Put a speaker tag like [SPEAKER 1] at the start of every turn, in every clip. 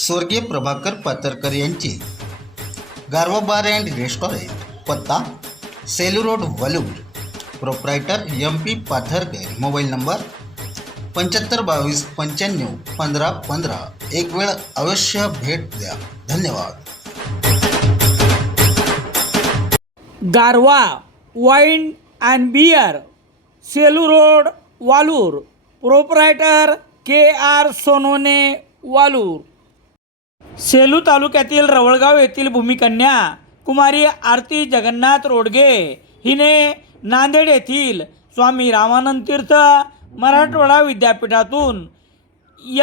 [SPEAKER 1] स्वर्गीय प्रभाकर पाथरकर यांचे गारवा बार अँड रेस्टॉरंट पत्ता Selu road Valur proprietor M P Patharkar mobile number पंच्याहत्तर बावीस पंच्याण्णव पंधरा पंधरा एक वेळ अवश्य भेट द्या धन्यवाद
[SPEAKER 2] Garva wine and beer Selu road Valur proprietor K R Sonone Valur Selu तालुक्यातील रवळगाव येथील भूमिकन्या कुमारी आरती जगन्नाथ रोडगे हिने नांदेड येथील स्वामी रामानंद तीर्थ मराठवाडा विद्यापीठातून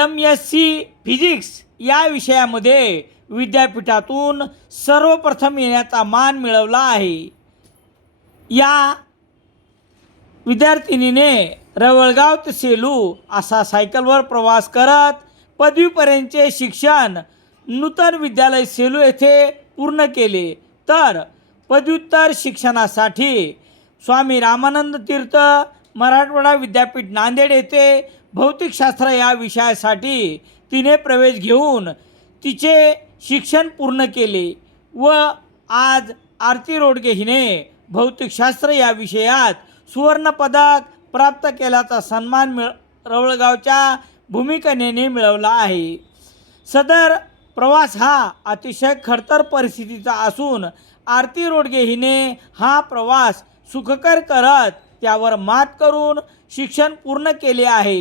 [SPEAKER 2] एम एस सी फिजिक्स या विषयामध्ये विद्यापीठातून सर्वप्रथम येण्याचा मान मिळवला आहे या विद्यार्थिनीने रवळगाव ते सेलू असा सायकलवर प्रवास करत पदवीपर्यंतचे शिक्षण नूतन विद्यालय सेलू येथे पूर्ण केले तर पदव्युत्तर शिक्षणासाठी स्वामी रामानंद तीर्थ मराठवाडा विद्यापीठ नांदेड येथे भौतिकशास्त्र या विषयासाठी तिने प्रवेश घेऊन तिचे शिक्षण पूर्ण केले व आज आरती रोडगे हिने भौतिकशास्त्र या विषयात सुवर्णपदक प्राप्त केल्याचा सन्मान मिळ रवळगावच्या भूमिकेने मिळवला आहे सदर प्रवास हा अतिशय खडतर परिस्थितीचा असून आरती रोडगे हिने हा प्रवास सुखकर करत त्यावर मात करून शिक्षण पूर्ण केले आहे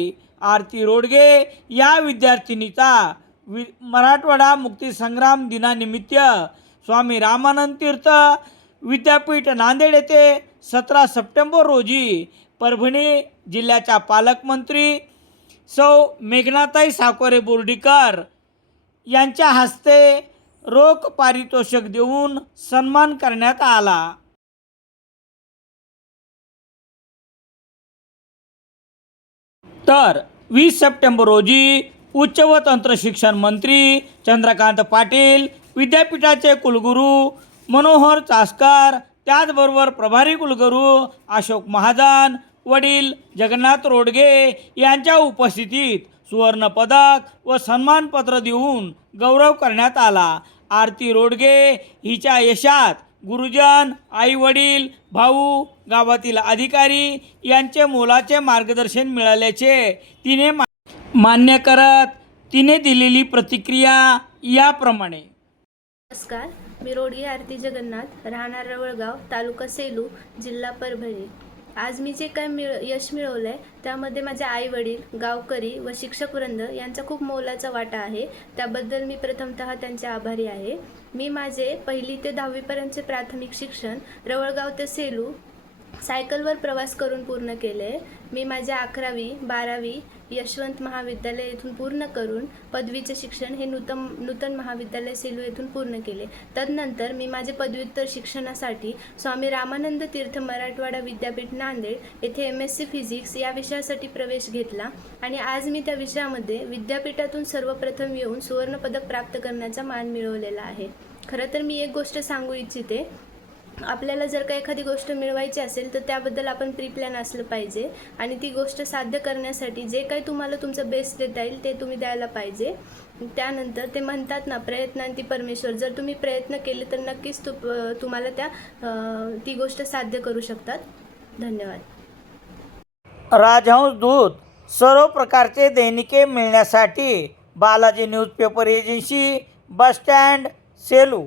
[SPEAKER 2] आरती रोडगे या विद्यार्थिनीचा वि मराठवाडा मुक्तीसंग्राम दिनानिमित्त स्वामी रामानंद तीर्थ विद्यापीठ नांदेड येथे सतरा सप्टेंबर रोजी परभणी जिल्ह्याच्या पालकमंत्री सौ मेघनाताई साकोरे बोर्डीकर यांच्या हस्ते रोख पारितोषिक देऊन सन्मान करण्यात आला तर 20 सप्टेंबर रोजी उच्च व तंत्र शिक्षण मंत्री चंद्रकांत पाटील विद्यापीठाचे कुलगुरू मनोहर चास्कर त्याचबरोबर प्रभारी कुलगुरू अशोक महाजन वडील जगन्नाथ रोडगे यांच्या उपस्थितीत सुवर्णपदक व सन्मानपत्र देऊन गौरव करण्यात आला आरती रोडगे हिच्या यशात गुरुजन आई वडील भाऊ गावातील अधिकारी यांचे मोलाचे मार्गदर्शन मिळाल्याचे तिने मान्य करत तिने दिलेली प्रतिक्रिया याप्रमाणे
[SPEAKER 3] नमस्कार मी रोडगे आरती जगन्नाथ राहणार रवळगाव तालुका सेलू जिल्हा परभणी आज मी जे काय मिळ यश मिळवलं आहे त्यामध्ये माझे आई वडील गावकरी व शिक्षक वृंद यांचा खूप मोलाचा वाटा आहे त्याबद्दल मी प्रथमतः त्यांचे आभारी आहे मी माझे पहिली ते दहावीपर्यंतचे प्राथमिक शिक्षण रवळगाव ते सेलू सायकलवर प्रवास करून पूर्ण केले मी माझ्या अकरावी बारावी यशवंत महाविद्यालय येथून पूर्ण करून पदवीचे शिक्षण हे नूतन नूतन महाविद्यालय सेलू येथून पूर्ण केले तदनंतर मी माझे पदव्युत्तर शिक्षणासाठी स्वामी रामानंद तीर्थ मराठवाडा विद्यापीठ नांदेड येथे एम एस सी फिजिक्स या विषयासाठी प्रवेश घेतला आणि आज मी त्या विषयामध्ये विद्यापीठातून सर्वप्रथम येऊन सुवर्णपदक प्राप्त करण्याचा मान मिळवलेला आहे खरं तर मी एक गोष्ट सांगू इच्छिते आपल्याला जर का एखादी गोष्ट मिळवायची असेल तर त्याबद्दल आपण प्री प्लॅन असलं पाहिजे आणि ती गोष्ट साध्य करण्यासाठी जे काही तुम्हाला तुमचं बेस्ट देता येईल ते तुम्ही द्यायला पाहिजे त्यानंतर ते म्हणतात ना प्रयत्नांती परमेश्वर जर तुम्ही प्रयत्न केले तर नक्कीच तु तुम्हाला त्या ती गोष्ट साध्य करू शकतात धन्यवाद
[SPEAKER 4] राजहंस दूध सर्व प्रकारचे दैनिके मिळण्यासाठी Balaji newspaper agency bus stand Selu